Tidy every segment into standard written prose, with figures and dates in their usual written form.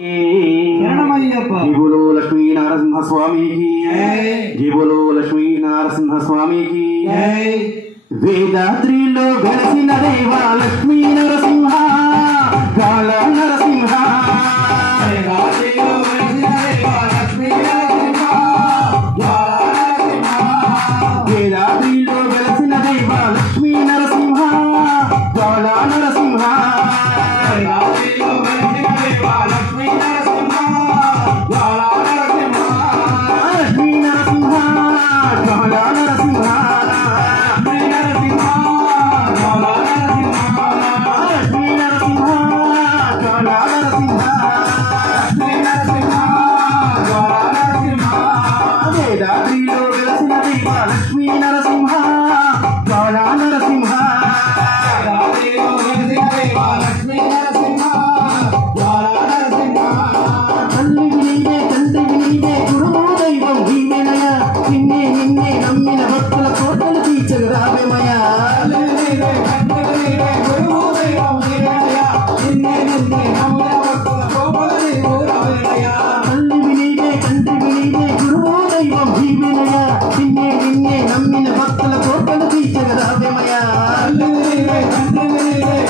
जय बोलो लक्ष्मी नारसिंह स्वामी की जय बोलो लक्ष्मी नारसिंह स्वामी की वेदाद्रिलो వెలసిన దేవ లక్ష్మీ నరసింహ కాళ నరసింహ వేదాద్రిలో వెలసిన దేవ లక్ష్మీ నరసింహ కాళ నరసింహ వేదాద్రిలో వెలసిన దేవ లక్ష్మీ నరసింహ కాళ నరసింహ వేదాద్రిలో వెలసిన దేవ లక్ష్మీ నరసింహ కాళ నరసింహ లక్ష్మీ నరసింహ కాళ నరసింహ లక్ష్మీ నరసింహ కాళ నరసింహ లక్ష్మీ నరసింహ కాళ నరసింహ తల్లివి నీవే తండ్రివి నీవే గురువు దైవం నీవేనయ నిన్నే నిన్నే నమ్మిన భక్తుల కోటలు తీర్చగరావేమయ గురువు దైవం నీవేనయ నిన్నే నిన్నే నమ్మిన భక్తుల కోటలు తీర్చగరావేమయ తల్లివి నీవే తండ్రివి నీవే గురువు దైవం నీవేనయ నిన్నే నిన్నే నమ్మిన భక్తుల కోటలు తీర్చగరావేమయ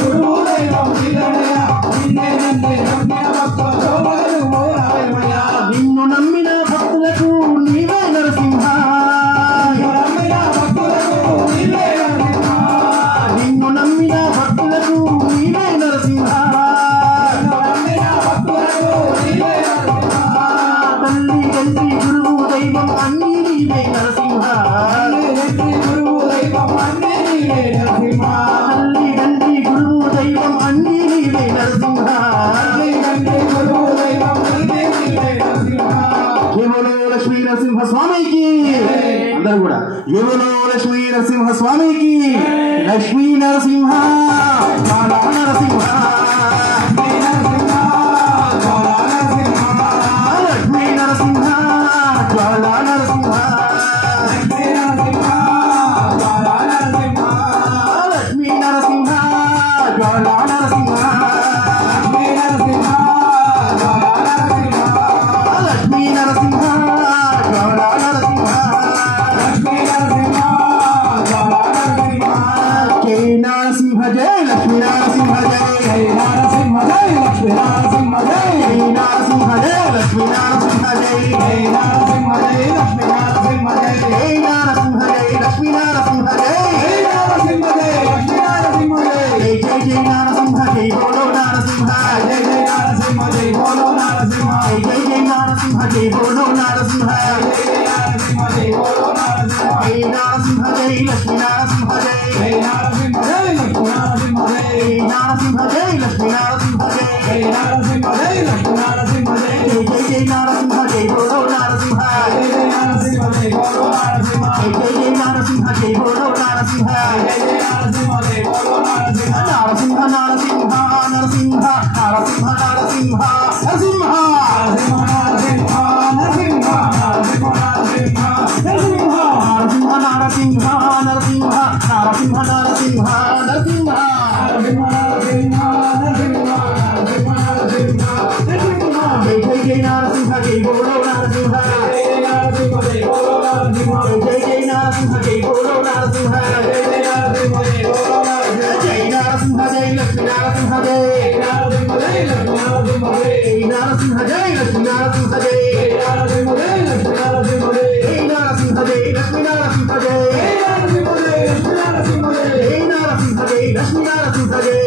గురువు దైవం నీవేనయ నిన్నే నిన్నే నమ్మిన భక్తుల కోటలు తీర్చగరావేమయ నిన్ను నమ్మిన భక్తులకు నీవే నరసింహ నిన్ను నమ్మిన భక్తులకు నీవే నరసింహ తల్లి తండ్రి గురువు దైవం అన్నీ నీవే నరసింహ తల్లి తండ్రి గురువు దైవం అన్నీ నీవే నరసింహ కేవలో లక్ష్మీ నరసింహ స్వామికి అందరూ కూడా కేవలో లక్ష్మీ నరసింహ స్వామికి లక్ష్మీ నరసింహ కాళ నరసింహ లక్ష్మీ నరసింహ కాళ నరసింహ లక్ష్మీ నరసింహ కాళ నరసింహ లక్ష్మీ నరసింహ కాళ నరసింహ జై నరసింహ జై లక్ష్మీ నరసింహ జై నరసింహ జై లక్ష్మీ నరసింహ జై నరసింహ జై లక్ష్మీ నరసింహ జై నరసింహ జై లక్ష్మీ నరసింహ జై నరసింహ జై లక్ష్మీ నరసింహ జై నరసింహ జై లక్ష్మీ నరసింహ జై జై జై నరసింహ జై బోలో నరసింహ జై జై నరసింహ జై బోలో నరసింహ జై జై నరసింహ జై బోలో నరసింహ జై నరసింహ జై బోలో నరసింహ జై నరసింహ జై లక్ష్మీ నరసింహ జై నరసింహ జై లక్ష్మీ నరసింహ జై నరసింహ జై లక్ష్మీ నరసింహ జై నరసింహ జై లక్ష్మీ నరసింహ జై జై జై నరసింహ జై బోలో నరసింహ జై జై నరసింహ జై బోలో నరసింహ జై జై నరసింహ జై బోలో నరసింహ జై జై నరసింహ జై బోలో నరసింహ నరసింహ నరసింహ నరసింహ నరసింహ నరసింహ నరసింహ నరసింహ నరసింహ నరసింహ నరసింహ నరసింహ నరసింహ నరసింహ నరసింహ నరసింహ జై జై జై నరసింహ జై బోలో నరసింహ జై నరసింహ జై బోలో నరసింహ జై జై నరసింహ జై బోలో నరసింహ జై జై నరసింహ జై బోలో నరసింహ జై నరసింహ జై లక్ష్మీ నరసింహ జై నరసింహ జై లక్ష్మీ నరసింహ జై నరసింహ జై లక్ష్మీ నరసింహ జై నరసింహ జై లక్ష్మీ నరసింహ జై నరసింహ జై లక్ష్మీ నరసింహ జై నరసింహ జై లక్ష్మీ నరసింహ జై నరసింహ జై లక్ష్మీ నరసింహ జై